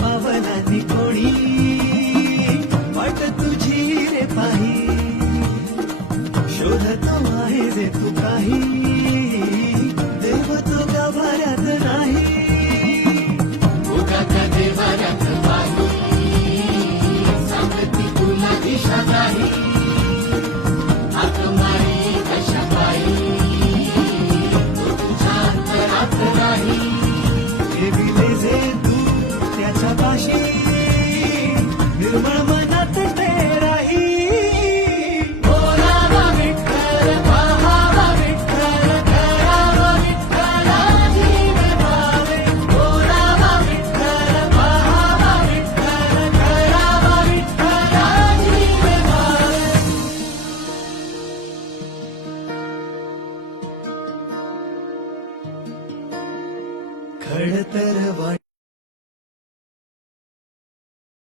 पावलांनी कोणी वाट तुझी रे पाही शोधतो आहे जे तू काही देव तो गाभाऱ्यात नाही उगा त्या देवाऱ्यात बाई सांगती तुला दिशा नाही हाक मारी कशा पायी तो तुझ्या अंतरात नाही ठेविले जे तू त्याच्या पाशी निर्मळ मनात ते राही बोलावा विठ्ठल पाहावा विठ्ठल करावा विठ्ठलाची भावे बोलावा विठ्ठल पाहावा विठ्ठल करावा विठ्ठलाची भावे खडतर वाट